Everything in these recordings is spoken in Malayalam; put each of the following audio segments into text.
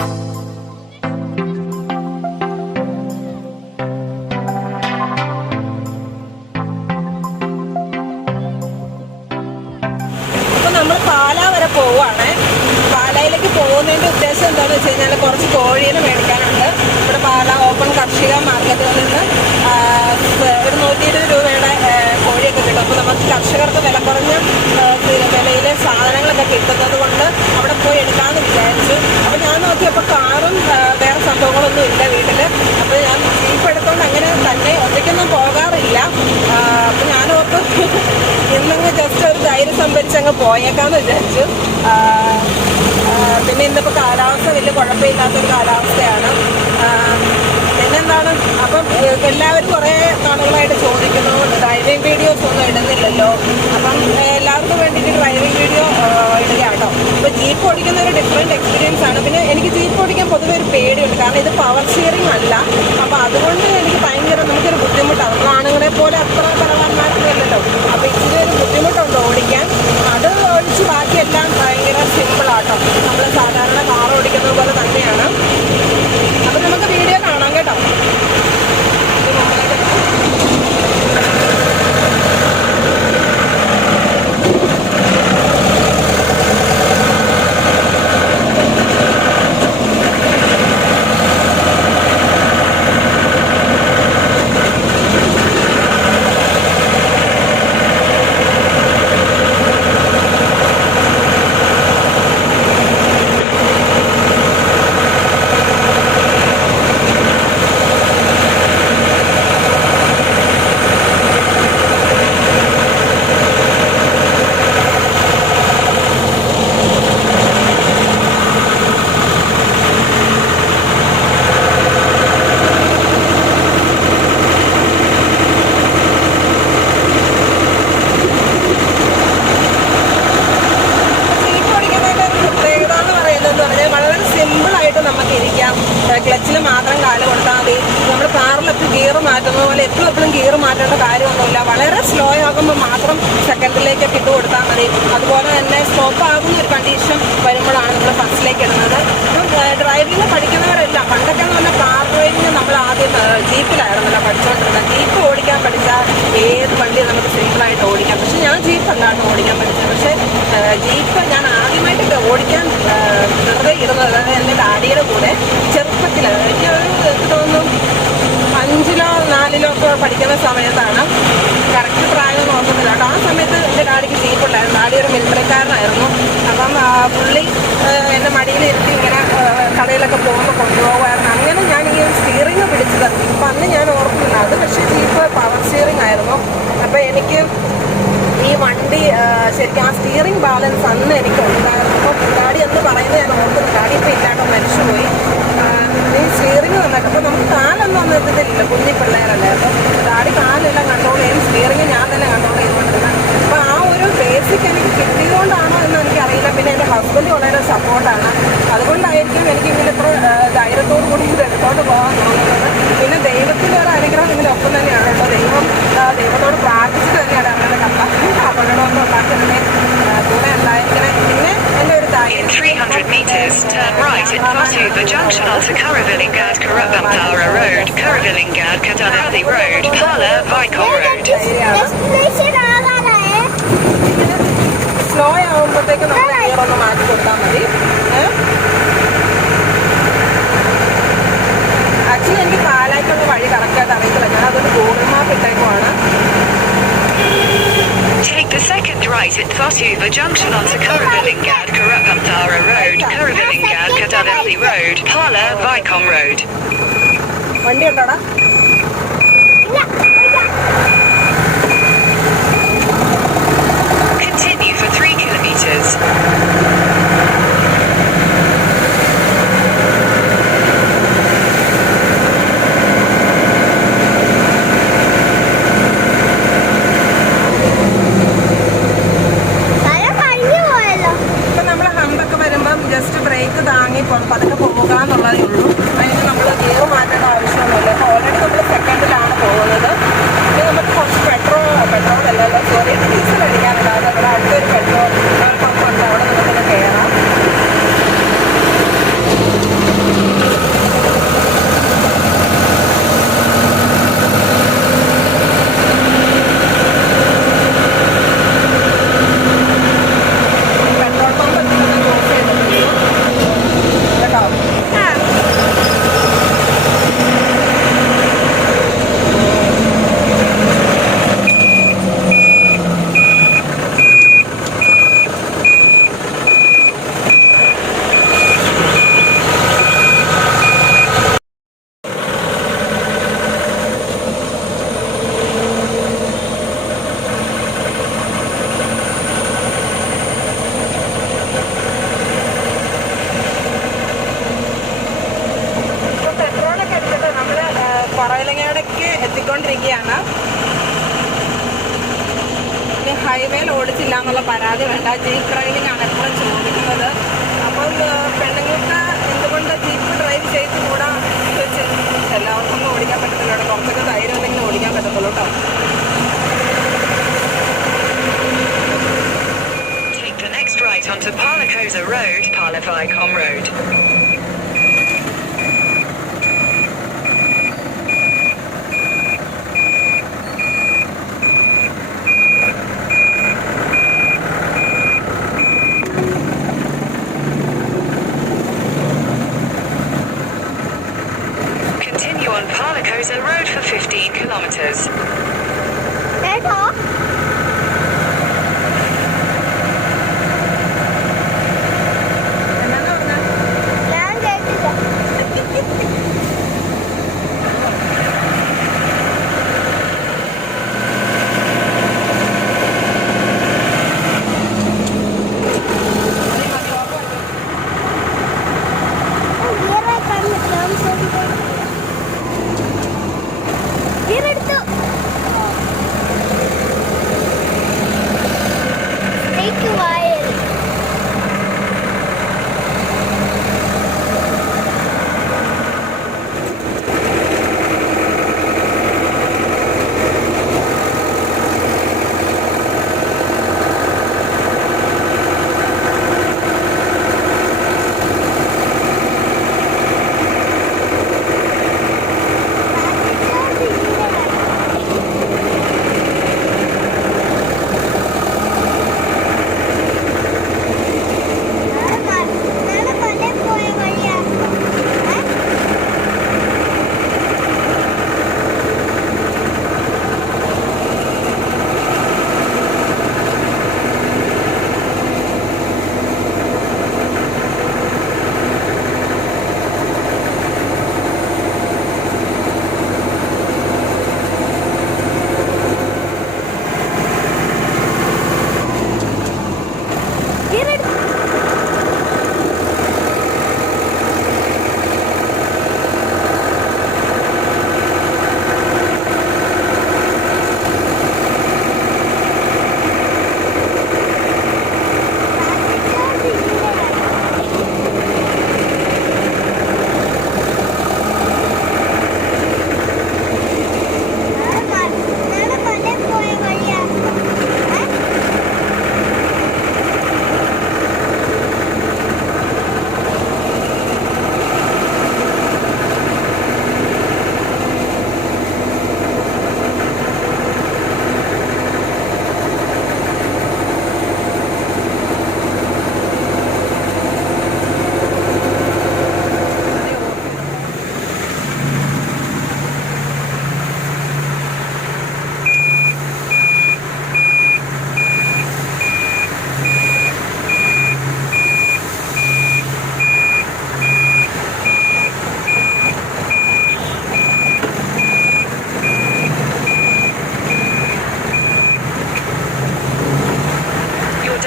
നമ്മൾ പാല വരെ പോവുകയാണ്. പാലയിലേക്ക് പോകുന്നതിൻ്റെ ഉദ്ദേശം എന്താണെന്ന് വെച്ച് കഴിഞ്ഞാൽ കുറച്ച് കോഴീനെ മേടിക്കാനുണ്ട്. ഇവിടെ പാല ഓപ്പൺ കാർഷിക മാർക്കറ്റിൽ നിന്ന് ഒരു 120 രൂപയുടെ കോഴിയൊക്കെ കിട്ടും. അപ്പോൾ നമുക്ക് കർഷകർക്ക് വില കുറഞ്ഞ വിലയിൽ സാധനങ്ങളൊക്കെ കിട്ടുന്നത് കൊണ്ട് അവിടെ പോയി എടുക്കാമെന്ന് വിചാരിച്ചു. അപ്പോൾ ഞാൻ നോക്കിയപ്പോൾ കാറും വേറെ സംഭവങ്ങളൊന്നും ഇല്ല വീട്ടിൽ. അപ്പോൾ ഞാൻ ജീപ്പ് എടുത്തുകൊണ്ട് അങ്ങനെ തന്നെ ഒറ്റയ്ക്കൊന്നും പോകാറില്ല. അപ്പോൾ ഞാനോർത്ത് ഇന്നങ്ങ് ജസ്റ്റ് ഒരു ധൈര്യം സംഭരിച്ച് അങ്ങ് പോയേക്കാന്ന് വിചാരിച്ചു. പിന്നെ ഇന്നിപ്പോൾ കാലാവസ്ഥ വലിയ കുഴപ്പമില്ലാത്തൊരു കാലാവസ്ഥയാണ്. പിന്നെന്താണ്, അപ്പം എല്ലാവരും കുറേ നാളുകളായിട്ട് ചോദിക്കുന്നു ഡ്രൈവിംഗ് വീഡിയോസ് ഒന്നും ഇടുന്നില്ലല്ലോ. അപ്പം എല്ലാവർക്കും വേണ്ടിയിട്ട് ഡ്രൈവിംഗ് വീഡിയോ ഇടുക കേട്ടോ. അപ്പോൾ ജീപ്പ് ഓടിക്കുന്ന ഒരു ഡിഫറെൻറ്റ് എക്സ്പീരിയൻസ് ആണ്. പിന്നെ എനിക്ക് ജീപ്പ് ഓടിക്കാൻ പൊതുവെ ഒരു പേടിയുണ്ട്, കാരണം ഇത് പവർ സ്റ്റിയറിംഗ് അല്ല. അപ്പോൾ അതുകൊണ്ട് എനിക്ക് നമുക്കൊരു ബുദ്ധിമുട്ടാണ്. നമ്മൾ ആണുങ്ങളെ പോലെ അത്ര പരവാന്മാരൊന്നുമല്ലല്ലോ. അപ്പോൾ ഇച്ചിരി ഒരു ബുദ്ധിമുട്ടുണ്ട് ഓടിക്കാൻ. അത് ഒഴിച്ച് ബാക്കിയെല്ലാം ഭയങ്കര സിമ്പിളാട്ടോ. നമ്മൾ സാധാരണ കാർ ഓടിക്കുന്നത് പോലെ തന്നെയാണ്. അപ്പം നമുക്ക് വീഡിയോ കാണാം കേട്ടോ. ക്ലച്ചിൽ മാത്രം കാല് കൊടുത്താൽ മതി. നമ്മൾ കാറിലൊക്കെ ഗിയർ മാറ്റുന്നത് പോലെ എപ്പോഴും ഗിയർ മാറ്റേണ്ട കാര്യമൊന്നുമില്ല. വളരെ സ്ലോ ആകുമ്പോൾ മാത്രം സെക്കൻഡിലേക്കൊക്കെ ഇട്ട് കൊടുത്താൽ മതി. അതുപോലെ തന്നെ സ്റ്റോപ്പ് ആകുന്ന ഒരു കണ്ടീഷൻ വരുമ്പോഴാണ് നമ്മൾ ഫസ്റ്റിലേക്ക് ഇടുന്നത്. അപ്പം ഡ്രൈവിംഗ് പഠിക്കുന്നവരെല്ലാം പണ്ടൊക്കെ എന്ന് പറഞ്ഞാൽ കാർ ഡ്രൈവിംഗ് നമ്മൾ ആദ്യം ജീപ്പിലായിരുന്നല്ലോ പഠിച്ചുകൊണ്ടിരുന്നത്. ജീപ്പ് ഓടിക്കാൻ പഠിച്ചാൽ ഏത് വണ്ടി നമുക്ക് സിമ്പിളായിട്ട് ഓടിക്കാം. പക്ഷെ ഞാൻ ജീപ്പല്ലാണ്ട് ഓടിക്കാൻ പഠിച്ചത്. പക്ഷേ ജീപ്പ് ഞാൻ ആദ്യമായിട്ട് ഓടിക്കാൻ വെറുതെ ഇരുന്നത് എൻ്റെ ഡാഡിയുടെ കൂടെ ചെറുപ്പത്തിൽ, എനിക്ക് തോന്നുന്നു 5-ലോ 4-ലോ ഒക്കെ പഠിക്കുന്ന സമയത്താണ്. കറക്റ്റ് പ്രായം നോക്കുന്നില്ല കേട്ടോ. ആ സമയത്ത് എൻ്റെ ഡാഡിക്ക് ജീപ്പുണ്ടായിരുന്നു. ഡാഡി ഒരു മിലിറ്ററിക്കാരനായിരുന്നു. അപ്പം പുള്ളി എൻ്റെ മടിയിൽ ഇരുത്തി ഇങ്ങനെ കടയിലൊക്കെ പോകുമ്പോൾ കൊണ്ടുപോകുമായിരുന്നു. അങ്ങനെ ഞാൻ ഈ സ്റ്റിയറിങ് പിടിച്ചത്. അപ്പം അന്ന് ഞാൻ ഓർക്കുന്നില്ല അത്. പക്ഷേ ജീപ്പ് പവർ സ്റ്റിയറിങ് ആയിരുന്നു. അപ്പോൾ എനിക്ക് ഈ വണ്ടി ശരിക്കും ആ സ്റ്റിയറിംഗ് ബാലൻസ് അന്ന് എനിക്ക് ഉണ്ടായിരുന്നു. അപ്പോൾ ഡാഡി എന്ന് പറയുന്നത് ഞാൻ ഓർക്കുന്നു. ഡാഡി ഇപ്പോൾ ഇല്ലാട്ടോ, മരിച്ചുപോയി. ഈ സ്റ്റിയറിംഗ് നന്നായിട്ട് അപ്പോൾ നമുക്ക് കാലൊന്നും ഒന്നും എത്തിയിട്ടില്ല, കുഞ്ഞി പിള്ളേരല്ലായിരുന്നു. ഡാഡി കാലെല്ലാം കൺട്രോൾ ചെയ്യും, സ്റ്റിയറിംഗ് ഞാൻ തന്നെ കൺട്രോൾ ചെയ്തുകൊണ്ടിരുന്നത്. അപ്പോൾ ആ ഒരു ബേസിക് എനിക്ക് കിട്ടിയതുകൊണ്ടാണോ എന്ന് എനിക്കറിയില്ല. പിന്നെ എൻ്റെ ഹസ്ബൻഡ് വളരെ സപ്പോർട്ടാണ്. അതുകൊണ്ടായിരിക്കും എനിക്കിങ്ങനെ ഇപ്പോൾ ധൈര്യത്തോടു കൂടി ഇത് എടുത്തോട്ട് പോകാൻ തോന്നുന്നത്. പിന്നെ ദൈവത്തിൻ്റെ ഒരു അനുഗ്രഹം ഇതിനൊപ്പം തന്നെയാണ് കേട്ടോ. ദൈവത്തോട് പ്രാർത്ഥിച്ചിട്ട് തന്നെയാണ് അങ്ങനെ അപകടമൊന്നും ഉണ്ടാക്കുന്നത് കൂടെ ഉണ്ടായിരിക്കണേ. പിന്നെ എൻ്റെ ഒരു In 300 meters, turn right at Vasuva Junction onto Karavilingad Karabampara Road, Karavilingad Kadanathi Road, Pala Vaikom Road. Slow ആകുമ്പോഴത്തേക്ക് നമ്മൾ ഗിയർ ഒന്ന് മാറ്റി കൊടുത്താൽ മതി. ആക്ച്വലി എനിക്ക് പാലായിട്ടൊന്ന് വഴി കറക്റ്റായിട്ട് അറിയത്തില്ല. ഞാൻ അതൊരു ഗൂഗിൾ മാപ്പ് ഇട്ടേക്കുവാണ്. Take the second right at Vasuva Junction onto Karavilingad Karabampara Road, Karavilingad Kadanathi Road, Pala Vaikom Road. വണ്ടി ഉണ്ടോടാ? Continue for 3 kilometers. Just brake താങ്ങി പതുക്കെ പോകുക എന്നുള്ളതേ ഉള്ളൂ. അതിന് നമ്മൾ ഗിയർ മാറ്റേണ്ട ആവശ്യമൊന്നുമില്ല. അപ്പോൾ ഓൾറെഡി നമ്മൾ സെക്കൻഡിലാണ് പോകുന്നത്. പിന്നെ നമുക്ക് കുറച്ച് പെട്രോളല്ലല്ലോ, സോറി, ഡീസൽ അടിക്കാനുണ്ടാകും. നമ്മുടെ അടുത്തൊരു പെട്രോൾ പമ്പ് ഉണ്ട്, അവിടെ നമുക്കൊന്ന് കയറാം. ഹൈവേയിലേക്ക് എത്തിക്കൊണ്ടിരിക്കുകയാണ്. ഇനി ഹൈവേയിൽ ഓടിച്ചില്ല എന്നുള്ള പരാതി വേണ്ട. ജീപ്പ് ഡ്രൈവിംഗ് ആണ് എപ്പോഴും ചോദിക്കുന്നത്. അപ്പം പെണ്ണുങ്ങൾക്ക് എന്തുകൊണ്ട് ജീപ്പ് ഡ്രൈവ് ചെയ്തുകൂടാ ചോദിച്ച് എല്ലാവർക്കും ഒന്നും ഓടിക്കാൻ പറ്റത്തില്ല. ഇവിടെ കുറച്ചൊക്കെ ധൈര്യം ഉണ്ടെങ്കിൽ ഓടിക്കാൻ പറ്റത്തുള്ളൂ കേട്ടോ. Take the next right onto Palacosa Road, Palavicom Road. Continue on Palacosa Road for 15 kilometers.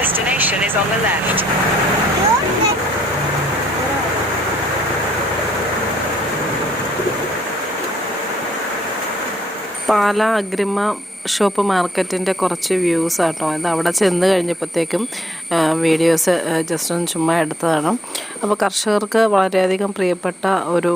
Destination is on the left. Pala Agrima shop മാർക്കറ്റിൻ്റെ കുറച്ച് വ്യൂസ് ആട്ടോ. ഇത് അവിടെ ചെന്ന് കഴിഞ്ഞപ്പോഴത്തേക്കും വീഡിയോസ് ജസ്റ്റ് ഒന്ന് ചുമ്മാ എടുത്തതാണ്. അപ്പോൾ കർഷകർക്ക് വളരെയധികം പ്രിയപ്പെട്ട ഒരു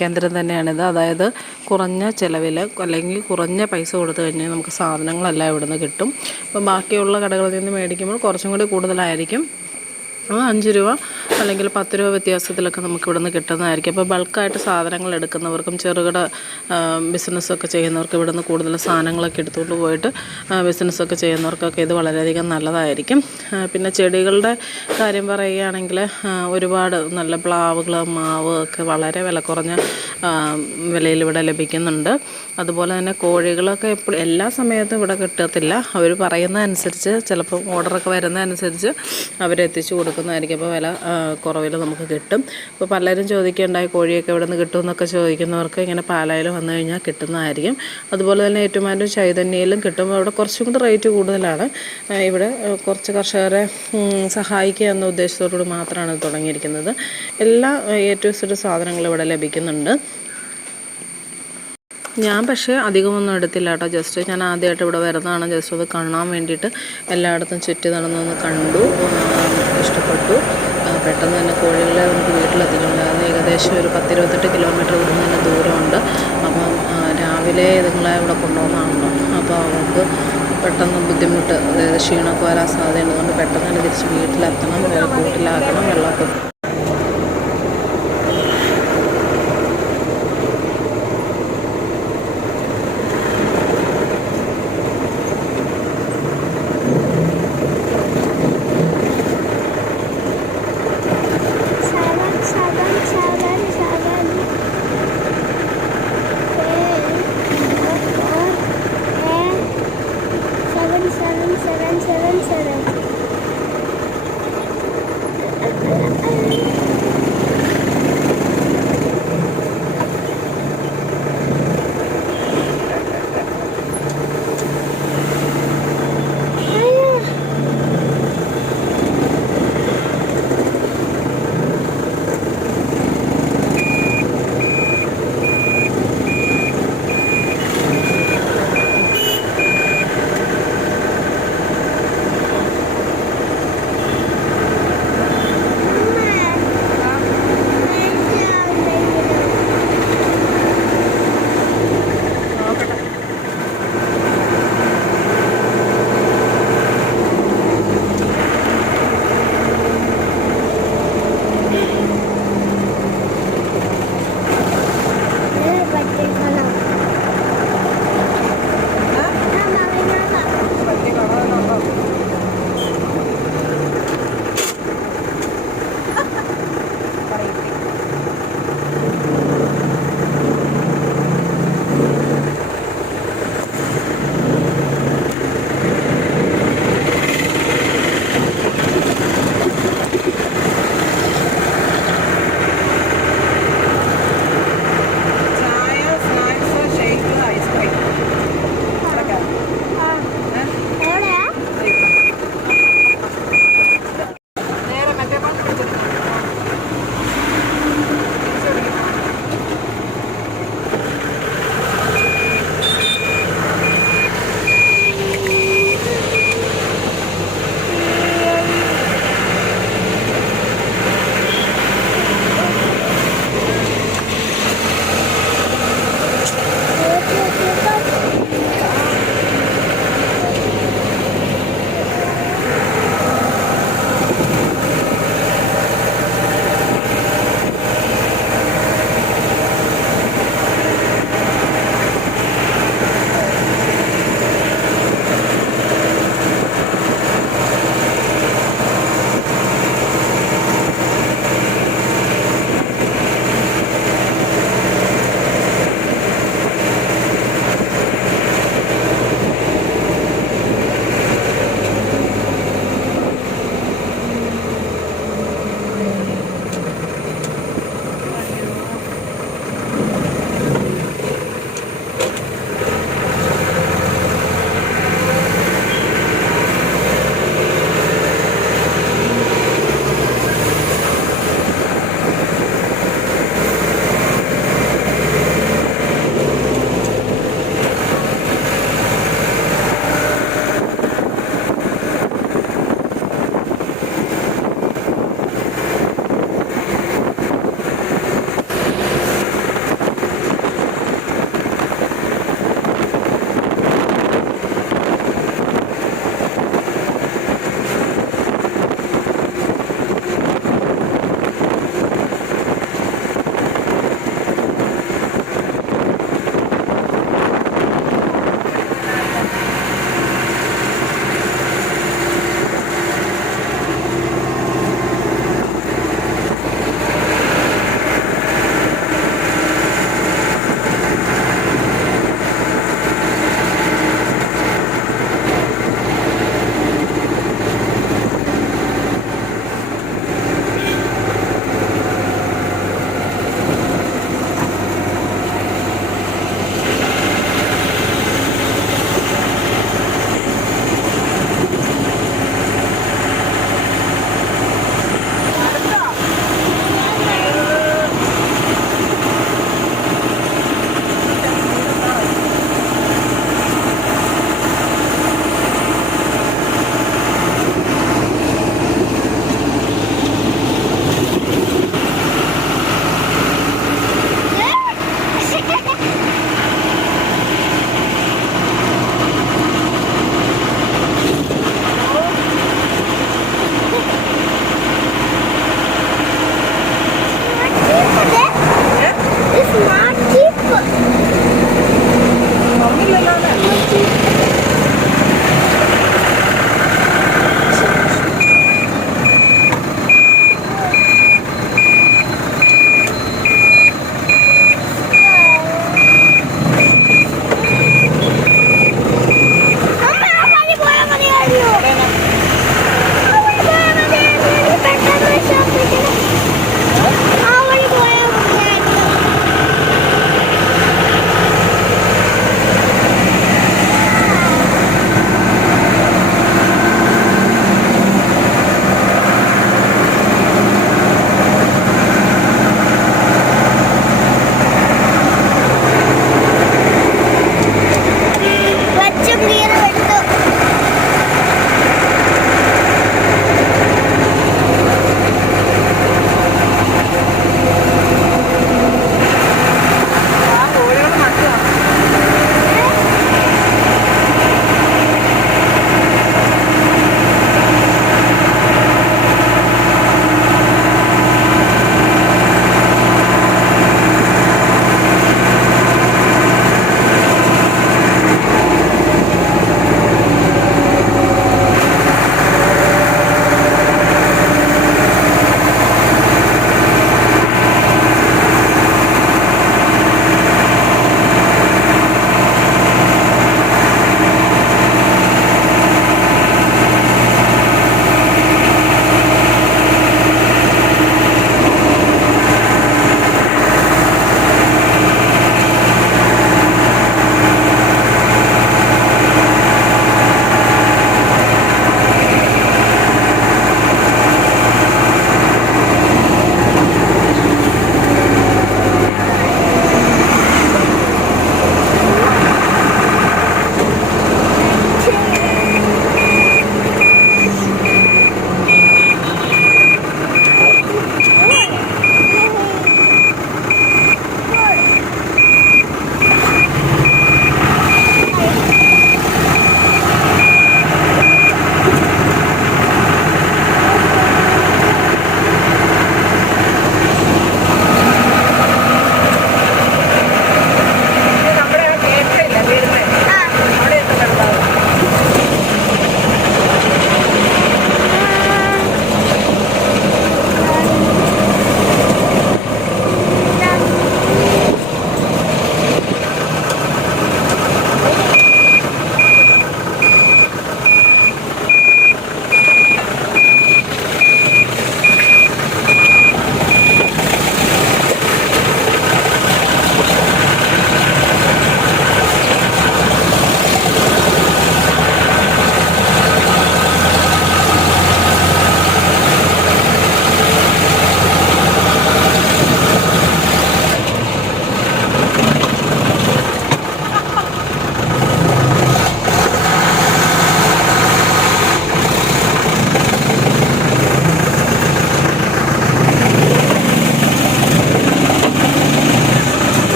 കേന്ദ്രം തന്നെയാണിത്. അതായത് കുറഞ്ഞ ചിലവിൽ അല്ലെങ്കിൽ കുറഞ്ഞ പൈസ കൊടുത്തു കഴിഞ്ഞാൽ നമുക്ക് സാധനങ്ങളെല്ലാം ഇവിടെ നിന്ന് കിട്ടും. അപ്പോൾ ബാക്കിയുള്ള കടകളിൽ നിന്ന് മേടിക്കുമ്പോൾ കുറച്ചും കൂടി കൂടുതലായിരിക്കും. 5 രൂപ അല്ലെങ്കിൽ 10 രൂപ വ്യത്യാസത്തിലൊക്കെ നമുക്ക് ഇവിടെ നിന്ന് കിട്ടുന്നതായിരിക്കും. അപ്പോൾ ബൾക്കായിട്ട് സാധനങ്ങൾ എടുക്കുന്നവർക്കും ചെറുകിട ബിസിനസ്സൊക്കെ ചെയ്യുന്നവർക്ക് ഇവിടെ നിന്ന് കൂടുതൽ സാധനങ്ങളൊക്കെ എടുത്തുകൊണ്ട് പോയിട്ട് ബിസിനസ്സൊക്കെ ചെയ്യുന്നവർക്കൊക്കെ ഇത് വളരെയധികം നല്ലതായിരിക്കും. പിന്നെ ചെടികളുടെ കാര്യം പറയുകയാണെങ്കിൽ ഒരുപാട് നല്ല പ്ലാവുകൾ മാവ് ഒക്കെ വളരെ വില കുറഞ്ഞ വിലയിൽ ഇവിടെ ലഭിക്കുന്നുണ്ട്. അതുപോലെ തന്നെ കോഴികളൊക്കെ എല്ലാ സമയത്തും ഇവിടെ കിട്ടത്തില്ല. അവർ പറയുന്നതനുസരിച്ച് ചിലപ്പോൾ ഓർഡറൊക്കെ വരുന്നതനുസരിച്ച് അവരെത്തിച്ചു കൊടുക്കുന്നതായിരിക്കും. അപ്പോൾ വില കുറവിൽ നമുക്ക് കിട്ടും. അപ്പോൾ പലരും ചോദിക്കുകയുണ്ടായി കോഴിയൊക്കെ ഇവിടെ നിന്ന് കിട്ടുമെന്നൊക്കെ ചോദിക്കുന്നവർക്ക് ഇങ്ങനെ പാലായിൽ വന്നു കഴിഞ്ഞാൽ കിട്ടുന്നതായിരിക്കും. അതുപോലെ തന്നെ ഏറ്റുമാനൂർ ചൈതന്യയിലും കിട്ടും. അവിടെ കുറച്ചും കൂടി റേറ്റ് കൂടുതലാണ്. ഇവിടെ കുറച്ച് കർഷകരെ സഹായിക്കുക എന്ന ഉദ്ദേശത്തോടുകൂടി മാത്രമാണ് തുടങ്ങിയിരിക്കുന്നത്. എല്ലാ A to Z സാധനങ്ങളും ഇവിടെ ലഭിക്കുന്നുണ്ട്. ഞാൻ പക്ഷേ അധികമൊന്നും എടുത്തില്ല കേട്ടോ. ജസ്റ്റ് ഞാൻ ആദ്യമായിട്ട് ഇവിടെ വരുന്നതാണ്. ജസ്റ്റ് അത് കാണാൻ വേണ്ടിയിട്ട് എല്ലായിടത്തും ചുറ്റി നടന്നൊന്ന് കണ്ടു, ഇഷ്ടപ്പെട്ടു. പെട്ടെന്ന് തന്നെ കോഴികളെ നമുക്ക് വീട്ടിലെത്തിക്കണം. അത് ഏകദേശം ഒരു 10-28 കിലോമീറ്റർ ഇവിടുന്ന് തന്നെ ദൂരമുണ്ട്. അപ്പം രാവിലെ ഇതുങ്ങളെ ഇവിടെ കൊണ്ടുപോകുന്നതാണല്ലോ. അപ്പോൾ അവർക്ക് പെട്ടെന്ന് ബുദ്ധിമുട്ട്, അതായത് ക്ഷീണമൊക്കെ വരാൻ സാധ്യതയുണ്ട്. അതുകൊണ്ട് പെട്ടെന്ന് തന്നെ തിരിച്ച് വീട്ടിലെത്തണം, കൂട്ടിലാക്കണം, വെള്ളമൊക്കെ